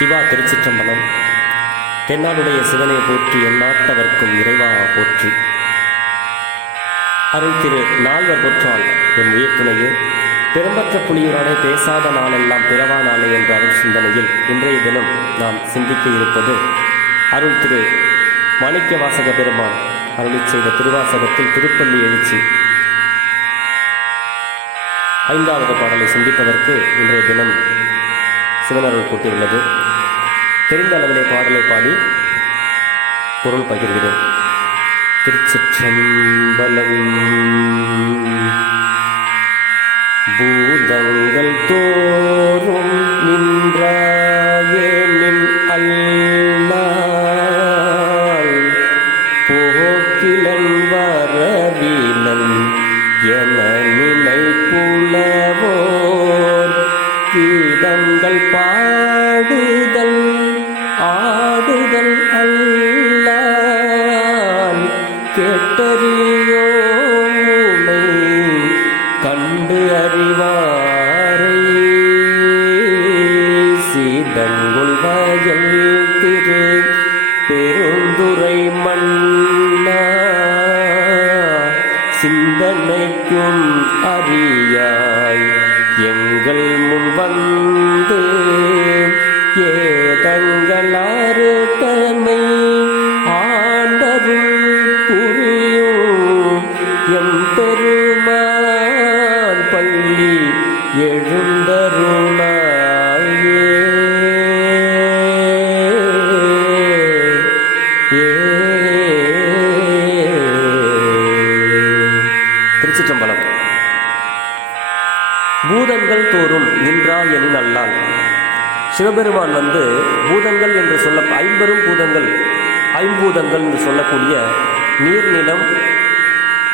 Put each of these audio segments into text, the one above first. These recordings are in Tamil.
சிவா திருச்சிற்றம்பலம். தென்னாடுடைய சிவனை போற்றி எந்நாட்டவர்க்கும் இறைவா போற்றி. அருள் திரு நால்வர் பொற்றால் என் உயர்த்துணையே. பெரும்பற்ற புலியூரானே பேசாத நாளெல்லாம் பிறவா நாளே என்ற அருள் சிந்தனையில் இன்றைய தினம் நாம் சிந்திக்க இருப்பது அருள் திரு மாணிக்க வாசக பெருமான் அருளி செய்த திருவாசகத்தில் திருப்பள்ளி எழுச்சி. ஐந்தாவது பாடலை சிந்திப்பதற்கு இன்றைய தினம் சிவனருள் கூட்டியுள்ளது. தெரிந்த அளவிலே பாடலை பாடி பொருள் பகிர்கிறேன். திருச்சிற்றம்பலம் பூதங்கள் தோறும் நின்றாயே நின் அல்லால். போக்கிலன் வரவிலன் என நினைப்புலவோர் கீதங்கள் பாடுதல் கேட்டறியோ உனை கண்டு அறிவாரை சீதங்குள் வயல் திரு பெருந்துரை மன்னா. சிந்தனைக்கும் அறியாய் எங்கள் முன் வந்து ஏதங்களாறு திருச்சிற்றம்பலம். பூதங்கள் தோறும் நின்றா எனின் அல்லான் சிவபெருமான் வந்து பூதங்கள் என்று சொல்ல ஐம்பெரும் பூதங்கள் ஐம்பூதங்கள் என்று சொல்லக்கூடிய நீர் நிலம்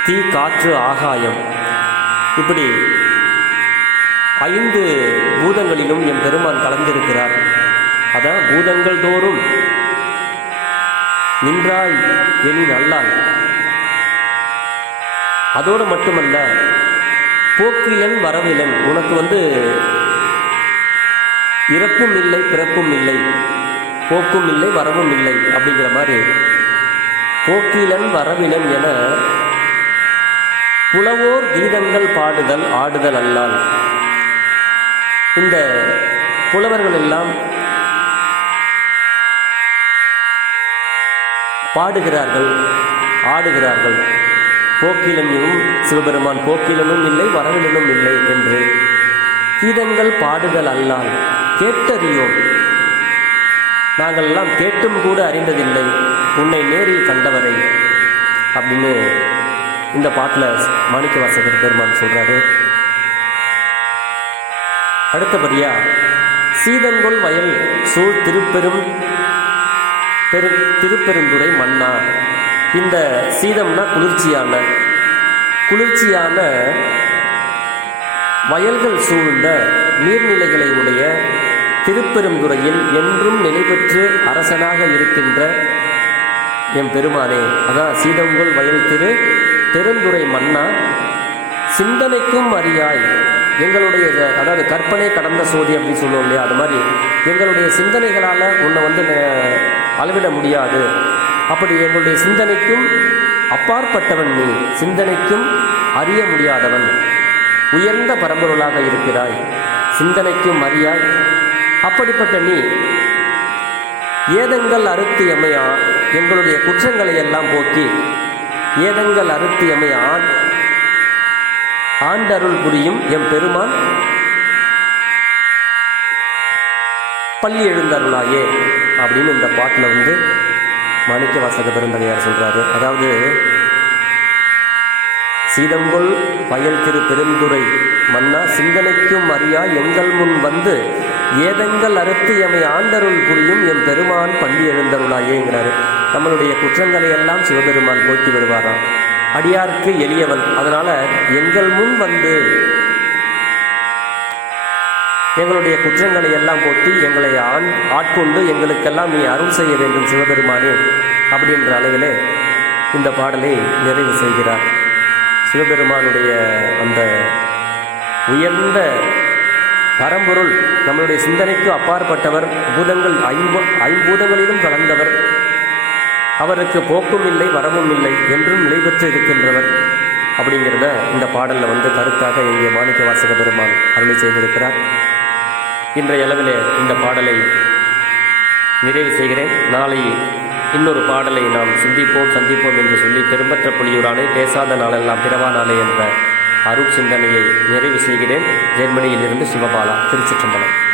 தீ காற்று ஆகாயம். இப்படி ஐந்து பூதங்களிலும் என் பெருமான் கலந்திருக்கிறார். அதான் பூதங்கள் தோறும் நின்றாய் எனின் அல்லான் அதோடு மட்டுமல்ல போக்கிலன் வரவிலன் உனக்கு வந்து இறப்பும் இல்லை பிறப்பும் இல்லை போக்கும் இல்லை வரவும் இல்லை அப்படிங்கிற மாதிரி போக்கிலன் வரவிலன் என புலவோர் கீதங்கள் பாடுதல் ஆடுதல் அல்லால். இந்த புலவர்கள் எல்லாம் பாடுகிறார்கள் ஆடுகிறார்கள். போக்கிலனும் சிவபெருமான் போக்கிலனும் இல்லை வரவிலனும் இல்லை என்று கீதங்கள் பாடுதல் அல்லால் கேட்டறியோம். நாங்கள் எல்லாம் கேட்டும் கூட அறிந்ததில்லை. உன்னை நேரில் கண்டவரை அப்படின்னு இந்த பாட்டில் மாணிக்க வாசகர் பெருமான் சொல்றாரு. அடுத்தபடியா சீதங்கொள் வயல் சூழ் திருப்பெரும் பெரு திருப்பெருந்துறை மன்னா இந்த சீதம்னா குளிர்ச்சியான. குளிர்ச்சியான வயல்கள் சூழ்ந்த நீர்நிலைகளை உடைய திருப்பெருந்துறையில் என்றும் நிலைபெற்று அரசனாக இருக்கின்ற என் பெருமானே. அதான் சீதங்கொள் வயல் திரு பெருந்துறை மன்னா சிந்தனைக்கும் அறியாய். எங்களுடைய அதாவது கற்பனை கடந்த சோதி அப்படின்னு சொல்லுவோம் இல்லையா? அது மாதிரி எங்களுடைய சிந்தனைகளால் உன்னை வந்து ந- அளவிட முடியாது. அப்படி எங்களுடைய சிந்தனைக்கும் அப்பாற்பட்டவன் நீ. சிந்தனைக்கும் அறிய முடியாதவன். உயர்ந்த பரம்பொருளாக இருக்கிறாய். சிந்தனைக்கும் அறியாய். அப்படிப்பட்ட நீ. ஏதங்கள் அறுத்து எமையா. எங்களுடைய குற்றங்களை எல்லாம் போக்கி. ஏதங்கள் அறுத்து எமையான் ஆண்டருள் புரியும் எம் பெருமான். பள்ளி எழுந்தருளாயே. அப்படின்னு இந்த பாட்டில் வந்து மாணிக்க வாசக பெருந்தகையார் சொல்கிறாரு அதாவது சீதம்புல் பயல் திரு பெருந்துரை மன்னா சிந்தனைக்கும் அறியா எங்கள் முன் வந்து ஏதங்கள் அறுத்து எமை ஆண்டருள் புரியும் எம் பெருமான் பள்ளி எழுந்தருளாயேங்கிறாரு. நம்மளுடைய குற்றங்களை எல்லாம் சிவபெருமான் போக்கி விடுவாராம். அடியார்க்கு எளியவன். அதனால எங்கள் முன் வந்து எங்களுடைய குற்றங்களை எல்லாம் போட்டி எங்களை ஆண் ஆட்கொண்டு எங்களுக்கெல்லாம் நீ அருள் செய்ய வேண்டும் சிவபெருமானே அப்படின்ற அளவிலே இந்த பாடலை நிறைவு செய்கிறார். சிவபெருமானுடைய அந்த உயர்ந்த பரம்பொருள் நம்மளுடைய சிந்தனைக்கு அப்பாற்பட்டவர் பூதங்கள் ஐம்பு ஐம்பூதங்களிலும் கலந்தவர். அவருக்கு போக்கும் இல்லை வரமும் இல்லை என்றும் நிலை பெற்று இருக்கின்றவர் அப்படிங்கிறத இந்த பாடலில் வந்து கருத்தாக இங்கே மாணிக்க வாசக பெருமான் அருளை செய்திருக்கிறார். இன்றைய அளவில் இந்த பாடலை நிறைவு செய்கிறேன். நாளை இன்னொரு பாடலை நாம் சிந்திப்போம் சந்திப்போம் என்று சொல்லி பெரும்பற்ற புலியூரானே பேசாத நாளெல்லாம் பிறவா நாளே என்ற அருள் சிந்தனையை நிறைவு செய்கிறேன். ஜெர்மனியிலிருந்து சிவபாலா திருச்சிற்றம்பலம்.